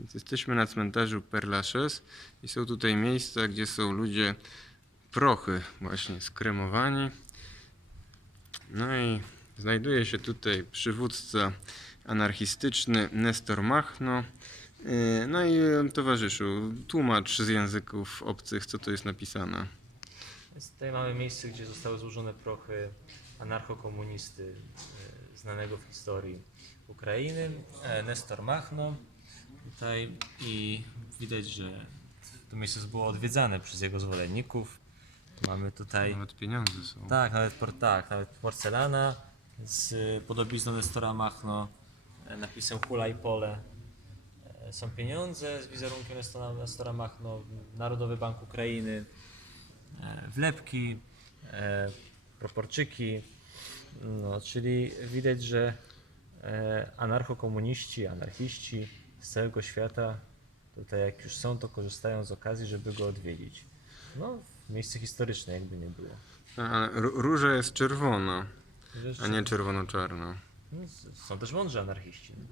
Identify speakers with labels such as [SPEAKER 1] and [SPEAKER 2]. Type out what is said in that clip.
[SPEAKER 1] Więc jesteśmy na cmentarzu Lachaise i są tutaj miejsca, gdzie są ludzie prochy właśnie skremowani. No i znajduje się tutaj przywódca anarchistyczny Nestor Machno. Yy, No i towarzyszu, tłumacz z języków obcych, co to jest napisane.
[SPEAKER 2] Tutaj mamy miejsce, gdzie zostały złożone prochy anarchokomunisty e, znanego w historii Ukrainy, e, Nestor Machno. Tutaj i widać, że to miejsce było odwiedzane przez jego zwolenników. Mamy tutaj
[SPEAKER 1] Nawet pieniądze są.
[SPEAKER 2] Tak, nawet, por, tak, nawet porcelana z y, podobizną Nestora Machno, e, napisem Hulaj Pole. E, Są pieniądze z wizerunkiem Nestora, Nestora Machno, Narodowy Bank Ukrainy, e, wlepki, e, proporczyki. No, czyli widać, że e, anarchokomuniści, anarchiści z całego świata tutaj jak już są, to korzystają z okazji, żeby go odwiedzić. No, miejsce historyczne jakby nie było.
[SPEAKER 1] A, Ale ró- róża jest czerwona,
[SPEAKER 2] Wiesz,
[SPEAKER 1] a nie czerwono-czarna.
[SPEAKER 2] No, s- Są też mądrzy anarchiści. no.